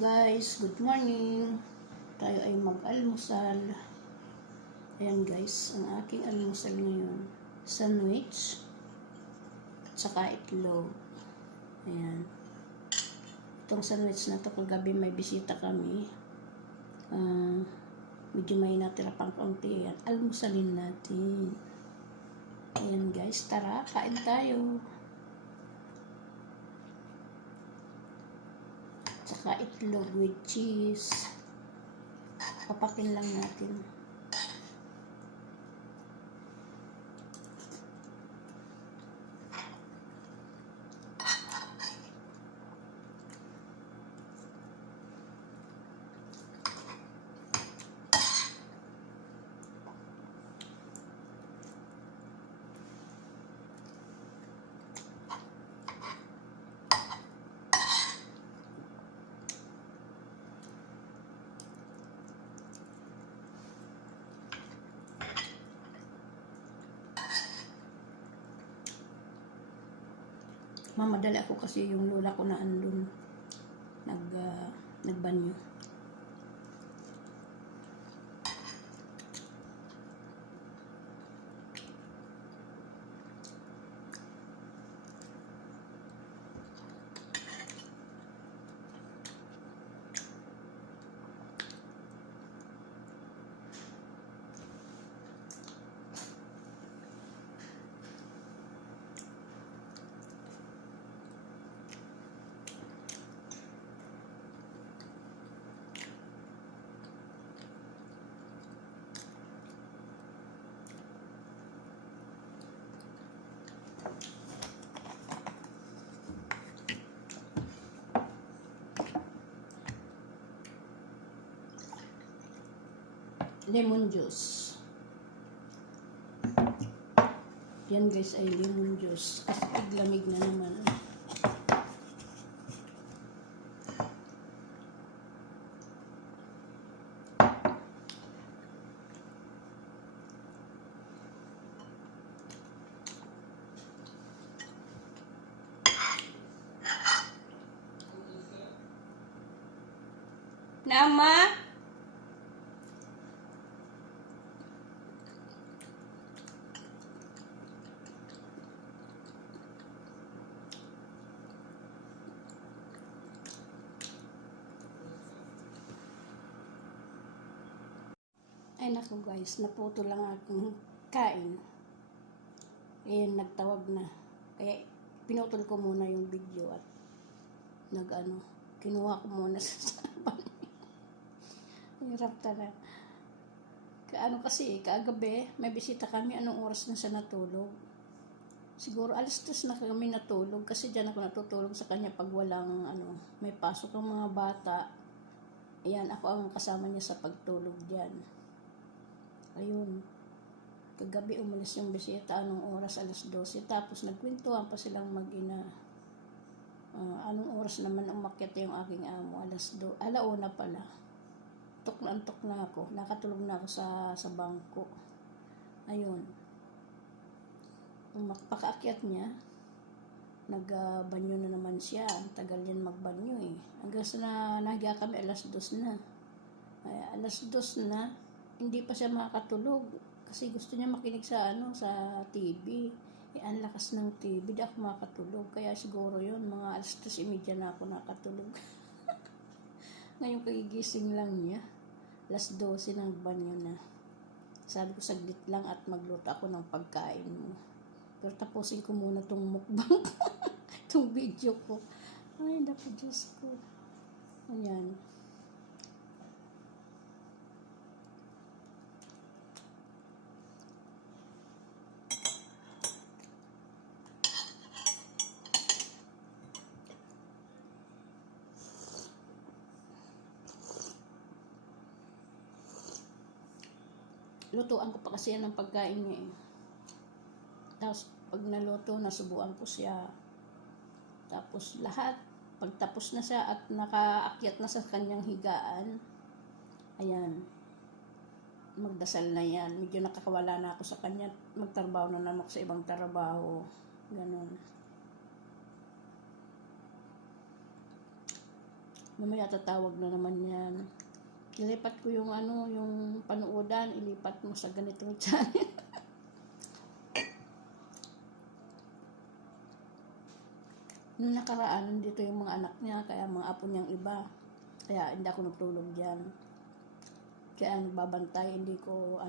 Guys, good morning. Tayo ay mag-almusal. Ayan guys, ang aking almusal ngayon, sandwich at saka itlog. Ayan. Itong sandwich na to, kagabi may bisita kami. Medyo may natira pang kaunti. Ayan, almusalin natin. Ayan guys, tara, kain tayo. Saka itlog with cheese. Papakin lang natin. Mamadali ako kasi yung lola ko na andun nagbanyo. Lemon juice. Yan guys ay lemon juice. Kasi lamig na naman. Nama? Ay naku guys, naputo lang akong kain. Ayan, nagtawag na. Kaya pinutol ko muna yung video at kinuha ko muna sa saban. Hirap talaga. Kasi, kagabi, may bisita kami, anong oras na siya natulog. Siguro, 2:00 na kami natulog kasi dyan ako natutulog sa kanya pag walang, may pasok ang mga bata. Ayan, ako ang kasama niya sa pagtulog dyan. Ayun. Kagabi umalis yung bisita, anong oras, 12:00. Tapos nagkwentuhan pa silang mag-ina. Anong oras naman umakyat yung aking amo, 2:00. 1:00 pala. Tok na ako. Nakatulog na ako sa bangko. Ayun. Pagkaakyat niya, nagbanyo na naman siya. Tagal yan magbanyo eh. Hanggang sa nahiga kami, 2:00 na. Ay, 2:00 na. Hindi pa siya makakatulog kasi gusto niya makinig sa TV. Ang lakas ng TV, di ako makakatulog. Kaya siguro yun, mga 2:30 na ako nakatulog. Ngayon kagigising lang niya. 12:00 ng banyo na. Sabi ko saglit lang at magluto ako ng pagkain mo. Pero tapusin ko muna tong mukbang itong video ko. Ay, naku Diyos ko. Ayan. Lutuan ko pa kasi yan ng pagkain niya eh. Tapos pag naluto, nasubuan ko siya. Tapos lahat, pagtapos na siya at nakaakyat na sa kanyang higaan, ayan, magdasal na yan. Medyo nakakawala na ako sa kanya. Magtrabaho na naman ako sa ibang trabaho. Ganon. Mamaya tatawag na naman yan. Ilipat ko yung yung panuodan, ilipat mo sa ganitong channel. Nung nakaraan, nandito yung mga anak niya, kaya mga apo niyang iba. Kaya hindi ako natulog dyan. Kaya babantay, hindi ko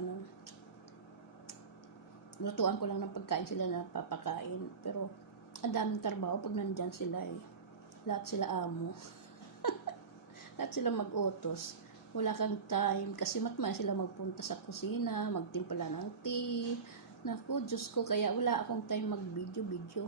lutuan ko lang ng pagkain sila na papakain. Pero ang daming trabaho pag nandyan sila eh. Lahat sila amo. Lahat sila mag-utos. Wala kang time kasi matmaya sila magpunta sa kusina, magtimpla ng tea. Naku, Diyos ko, kaya wala akong time mag-video.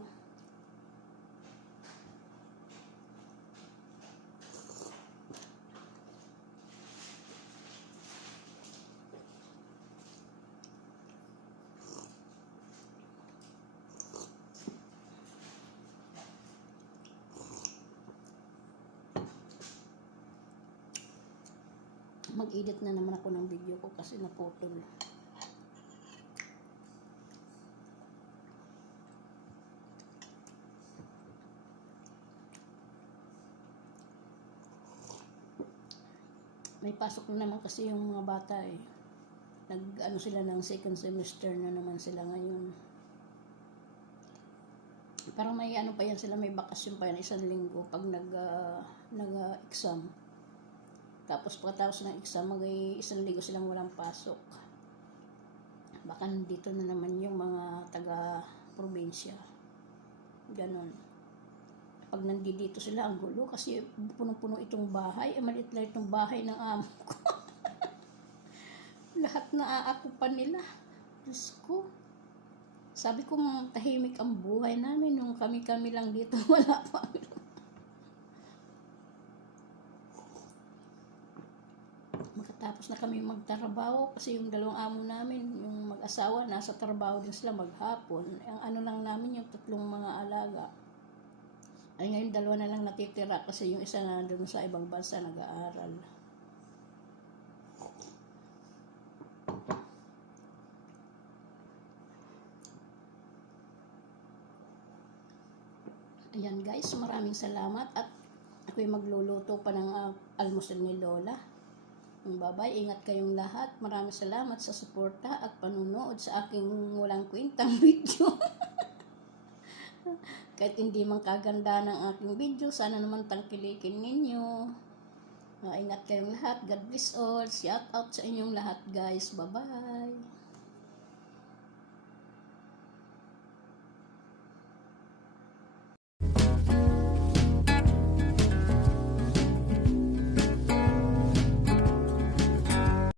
Mag-edit na naman ako ng video ko kasi naputol. May pasok na naman kasi yung mga bata eh. Nag sila ng second semester na naman sila ngayon. Parang may pa yan sila, may bakasyon pa yan, 1 linggo pag nag-exam. Tapos pagkatapos ng exam, 1 linggo silang walang pasok. Baka nandito na naman yung mga taga-probinsya. Ganon. Pag nandito sila, ang gulo kasi punong-puno itong bahay. Maliit lang itong bahay ng amo ko. Lahat na aakupan nila. Diyos ko. Sabi ko, tahimik ang buhay namin nung kami-kami lang dito. Wala pa. Makatapos na kami magtrabaho kasi yung 2 amo namin, yung mag-asawa, nasa trabaho din sila maghapon. Ang lang namin, yung 3 mga alaga. Ay ngayon 2 na lang natitira kasi yung isa na doon sa ibang bansa nag-aaral. Ayan guys, maraming salamat at ako'y magluluto pa ng almusal ni Lola. Bye-bye, ingat kayong lahat. Maraming salamat sa suporta at panunood sa aking walang kwentang video. Kahit hindi man kaganda ng aking video, sana naman tangkilikin ninyo. Ingat kayong lahat. God bless all. Shout out sa inyong lahat guys. Bye-bye.